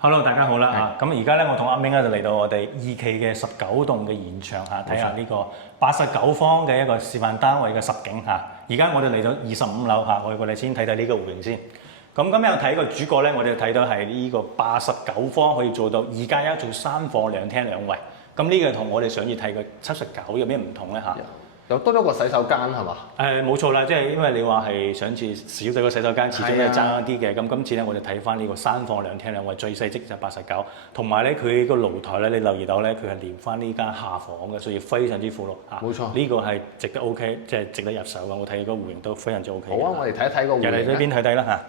Hello，大家好啦嚇！咁而家咧，我同阿明咧就嚟到我哋2期嘅19棟嘅現場嚇，睇下呢個89方嘅一個示範單位嘅實景嚇。而家我哋嚟到25樓嚇，我哋先睇睇呢個戶型先。咁今日睇個主角咧，我哋睇到係呢個89方可以做到2+1做3房2廳2衛。咁呢個同我哋上次睇嘅79有咩唔同咧嚇？又多咗個洗手間係嘛？冇錯啦，即係因為你話係上次少咗個洗手間，始終係爭一啲嘅。咁今次咧，我哋睇翻呢個3房2廳2衛最細積就89，同埋咧佢個露台咧，你留意到咧，佢係連翻呢間下房嘅，所以非常之闊落嚇。冇錯，呢個係值得 OK， 即係值得入手嘅。我睇個戶型都非常之 OK。好啊，我哋睇一睇個戶型。入嚟呢邊睇睇啦嚇。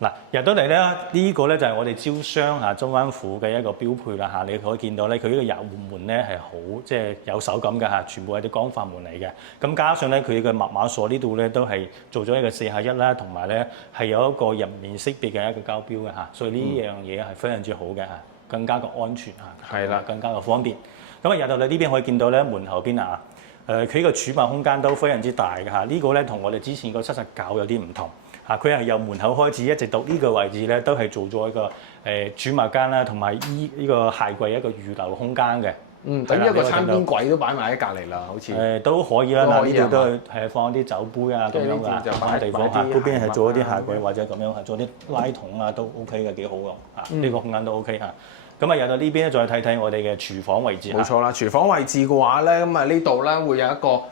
嗱，入到嚟咧，呢個咧就係我哋招商嚇中灣府嘅一個標配啦嚇。你可以見到咧，佢呢個入戶門咧係好即係有手感嘅嚇，全部係啲光化門嚟嘅。咁加上咧，佢嘅密碼鎖呢度咧都係做咗一個4+1啦，同埋咧係有一個人面識別嘅一個交標嘅嚇，所以呢樣嘢係非常之好嘅嚇，更加嘅安全嚇，係啦，更加嘅方便。咁啊入到嚟呢邊可以見到咧門後邊啊，佢個儲物空間都非常之大嘅嚇。呢個咧同我哋之前個79有啲唔同。佢係由門口開始一直到呢個位置咧，都係做咗一個儲物間啦，同埋呢個鞋櫃一個預留空間嘅。等一個餐邊櫃都擺埋喺隔離啦，好似。都可以啦，嗱呢度都係放啲酒杯啊咁樣㗎，擺地方嚇。嗰邊係做一啲鞋櫃或者咁樣係做啲拉桶啊，都 OK 嘅，幾好㗎嚇。呢個空間都 OK 嚇。咁啊入到呢邊咧，再睇睇我哋嘅廚房位置。冇錯啦，廚房位置嘅話咧，咁啊呢度咧會有一個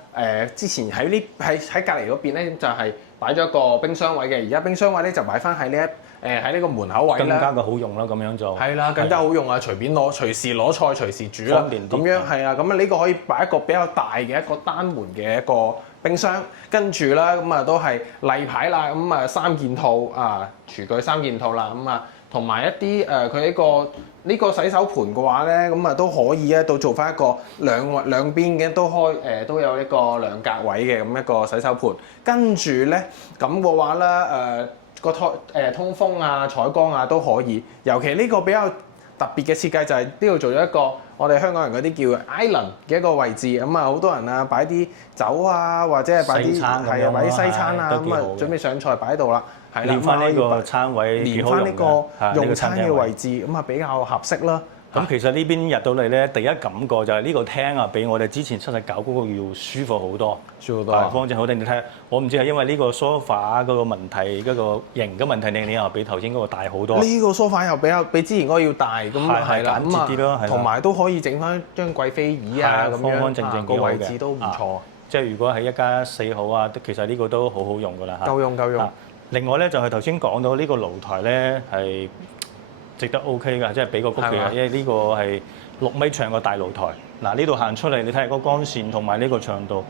之前喺隔離嗰邊咧就係擺咗一個冰箱位嘅，而家冰箱位咧就擺翻喺喺呢個門口位啦。更加嘅好用啦，咁樣就係啦，更加好用啊！隨時攞菜，隨時煮啦。方便啲。咁樣係啊，咁啊呢個可以擺一個比較大嘅一個單門嘅一個冰箱，跟住啦咁啊都係例牌啦，咁啊3件套啊，廚具3件套啦，咁啊同埋一啲佢呢個洗手盤嘅話咧，咁啊都可以咧，到做翻一個兩邊嘅都開都有呢個2格位嘅咁一個洗手盤，跟住咧咁嘅話咧通風啊、採光啊都可以，尤其呢個比較特別嘅設計就係呢度做咗一個我哋香港人嗰啲叫 island 嘅一個位置，咁啊好多人啊擺啲酒啊或者係擺啲擺啲西餐啊，咁啊準備上菜擺喺度啦，係啦，連翻呢個餐位，連翻呢個用餐嘅位置，咁啊比較合適啦。咁其實呢邊入到嚟咧，第一感覺就係呢個廳啊，比我哋之前79嗰個要舒服好多，舒服多，方正好啲。你睇下，我唔知係因為呢個 sofa 嗰個問題，嗰個型嘅問題，定你又比頭先嗰個大好多。呢個 sofa 又比之前嗰個要大，咁係啦，簡潔啲咯，同埋都可以整翻張貴妃椅啊，咁樣方方正正個位置都唔錯。即係如果係1+4好啊，其實呢個都好好用㗎啦嚇。夠用。另外咧就係頭先講到呢個露台咧係值得 OK 㗎，即係俾個谷嘅，因為呢個係6米長嘅大露台。嗱呢度行出嚟，你睇下個光線同埋呢個長度，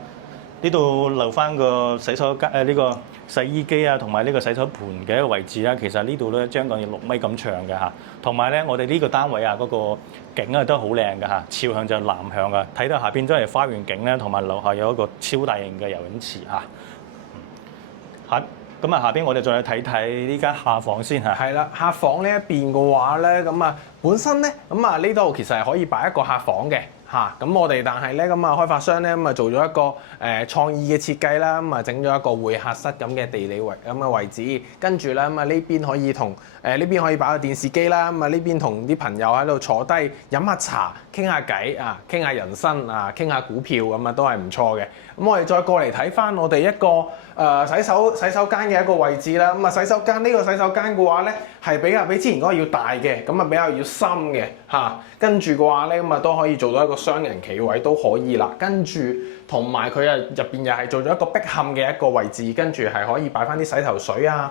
呢度留翻個洗手間呢個洗衣機啊，同埋呢個洗手盤嘅一個位置啦。其實呢度咧將近6米咁長嘅嚇，同埋咧我哋呢個單位啊嗰個景啊都好靚嘅嚇，朝向就係南向嘅，睇到下邊都係花園景咧，同埋樓下有一個超大型嘅游泳池嚇。咁啊，下邊我哋再睇睇呢間客房先嚇。係啦，客房呢一邊嘅話咧，咁啊本身咧，咁啊呢度其實係可以擺一個客房嘅嚇。咁我哋但係咧，咁啊開發商咧咁啊做咗一個創意嘅設計啦，咁啊整咗一個會客室咁嘅地理位置，跟住咧咁啊呢邊可以同呢邊可以擺個電視機啦，咁啊呢邊同啲朋友喺度坐低飲下茶，傾下偈啊，傾下人生啊，傾下股票咁啊都係唔錯嘅。咁我哋再過嚟睇翻我哋一個洗手間嘅一個位置啦。咁啊洗手間呢個洗手間嘅話咧係比之前嗰個要大嘅，咁啊比較要深嘅嚇。跟住嘅話咧咁啊都可以做到一個雙人企位都可以啦。跟住同埋佢入邊又係做咗一個壁冚嘅一個位置，跟住係可以擺翻啲洗頭水啊、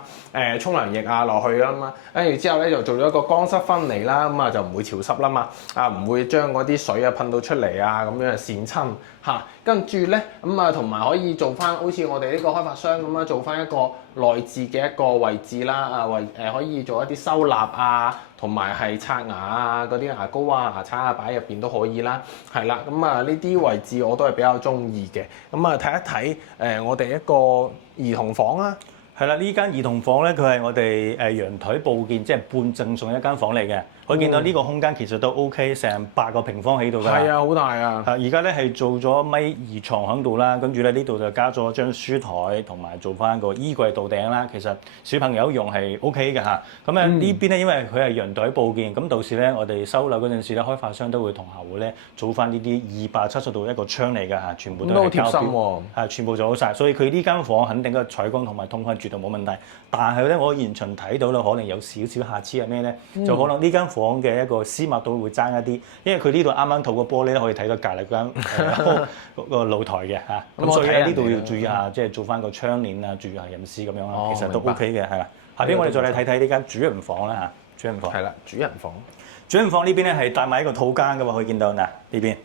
沖涼液啊落去啦嘛。跟住之後咧就做咗一個乾濕分離啦，咁啊就唔會潮濕啦嘛，唔會將嗰啲水啊噴到出嚟啊咁樣跣親嚇。跟住咧咁啊同埋可以做翻好似我哋呢個開發商咁樣做翻一個內置嘅一個位置啦，可以做一啲收納啊，同埋係刷牙啊嗰啲牙膏啊、牙刷啊擺入邊都可以啦，係啦。咁啊呢啲位置我都係比較中意嘅。咁啊睇一睇我哋一個兒童房啊。係啦，呢間兒童房咧，佢係我哋陽台佈建，即係半贈送一間房嚟嘅。可以見到呢個空間其實都 OK，成8個平方喺度㗎。係啊，好大啊！而家咧係做咗米2床喺度啦，跟住咧呢度就加咗張書台，同埋做翻個衣櫃到頂啦。其實小朋友用係 OK 嘅嚇。咁呢邊咧，因為佢係陽台佈建，咁到時咧我哋收樓嗰陣時咧，開發商都會同客戶咧做翻呢啲270度一個窗嚟㗎嚇，全部都係膠貼喎。全部做好晒，所以佢呢間房肯定個採光同埋通風絕對冇問題。但係咧，我現場睇到咧，可能有少少瑕疵係咩咧？就可能呢間房嘅一個絲密度會爭一啲，因為佢呢度啱啱透過玻璃咧可以睇到隔離間個露台嘅嚇。咁所以喺呢度要注意下，即係做翻個窗簾啊，注意下隱私咁樣啦。其實都 OK 嘅，係啦。下邊我哋再嚟睇睇呢間主人房啦嚇。主人房係啦，主人房。主人房呢邊咧係帶埋一個套間㗎喎，可以見到嗱呢邊。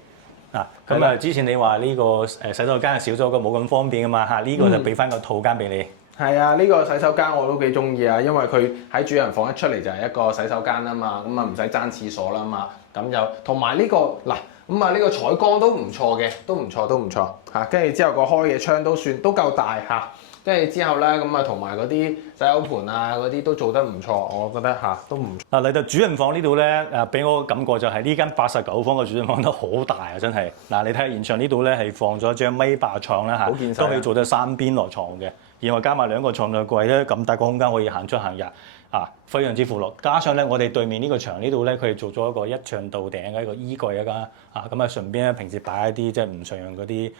嗱，咁啊，之前你話呢個洗手間少咗個冇咁方便㗎嘛嚇，呢個就俾翻個套間俾你。係啊，呢個洗手間我都幾中意啊，因為佢喺主人房一出嚟就係一個洗手間啊嘛，咁啊唔使爭廁所啦嘛，咁就同埋呢個嗱，咁啊呢個採光都唔錯嘅，都唔錯嚇，跟住之後個開嘅窗都夠大嚇。跟住之後咧，咁啊同埋嗰啲洗手盤啊嗰啲都做得唔錯，我覺得都唔錯。嗱嚟到主人房呢度咧，俾我感覺就係呢間89方嘅主人房都好大啊，真係。嗱，你睇下現場呢度咧係放咗張米8床啦嚇，都可以做到3邊落床嘅，然後加埋2個床嘅櫃咧，咁大個空間可以行出行入。非常之闊落，加上咧，我哋對面呢個牆呢度咧，佢哋做咗一個1丈到頂嘅一個衣櫃啊，咁啊順便咧平時擺一啲即係唔常用嗰啲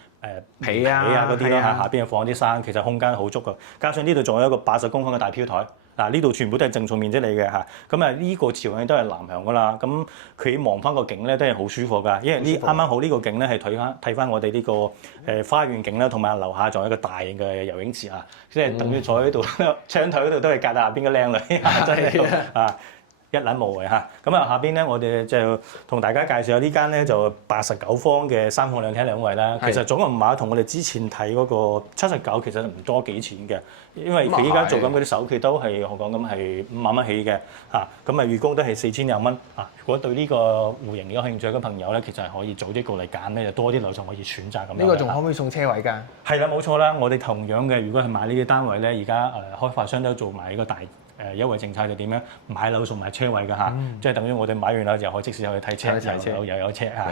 被啊嗰啲咯，下邊又放啲衫，其實空間好足㗎。加上呢度仲有一個80公分嘅大飄台，呢度全部都係正數面積嚟嘅嚇。咁啊呢個朝向都係南向㗎啦，咁佢望翻個景咧都係好舒服㗎，因為啱啱好呢個景咧係睇翻我哋呢個花園景啦，同埋樓下仲有一個大型嘅游泳池啊，即係等於坐喺度窗台嗰度都係隔下邊嘅靚女，真係一覽無遺嚇。咁啊下邊咧我哋就同大家介紹下呢間咧就89方嘅3房2廳2衛啦。其實總共碼同我哋之前睇嗰個79其實唔多幾錢嘅，因為佢依家做緊嗰啲首期都係我講咁係5萬蚊起嘅嚇，咁啊預供都係4000多蚊啊。如果對呢個戶型有興趣嘅朋友咧，其實係可以早啲過嚟揀咧，就多啲樓層可以選擇咁樣。呢個仲可唔可以送車位㗎？係啦，冇錯啦。我哋同樣嘅，如果係買呢啲單位咧，而家開發商都做埋呢個大優惠政策，就點樣買樓送埋車位㗎嚇，即係等於我哋買完樓就可以即時去睇車，又有車嚇，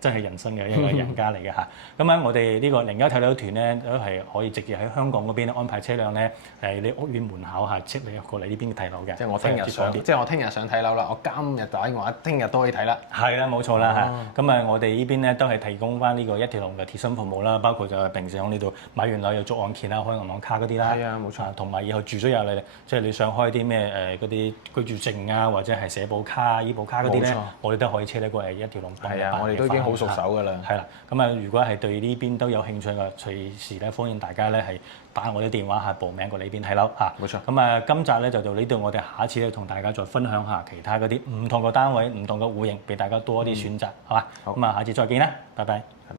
真係人生嘅一個人家嚟嘅嚇。咁啊，我哋呢個01睇樓團咧都係可以直接喺香港嗰邊安排車輛咧，你屋苑門口嚇接你過嚟呢邊睇樓嘅。即係我聽日想睇樓啦，我今日打電話，聽日都可以睇啦。係啦，冇錯啦嚇。咁啊，我哋呢邊咧都係提供翻呢個一條龍嘅貼身服務啦，包括就係平時喺呢度買完樓又做按揭啦、開銀行卡嗰啲啦。係啊，冇錯。同埋以後住咗入嚟，即係你想開啲咩嗰啲居住證啊，或者係社保卡、醫保卡嗰啲咧，我哋都可以車得過嚟一條龍幫你辦。係啊，我哋都已經好熟手㗎啦。係啦，咁啊，如果係對呢邊都有興趣嘅，隨時咧歡迎大家咧係打我啲電話報名過嚟呢邊睇樓嚇。冇錯。咁啊，今集咧就到呢度，我哋下一次咧同大家再分享下其他嗰啲唔同嘅單位、唔同嘅戶型，俾大家多啲選擇，係嘛？好。咁啊，下次再見啦，拜拜。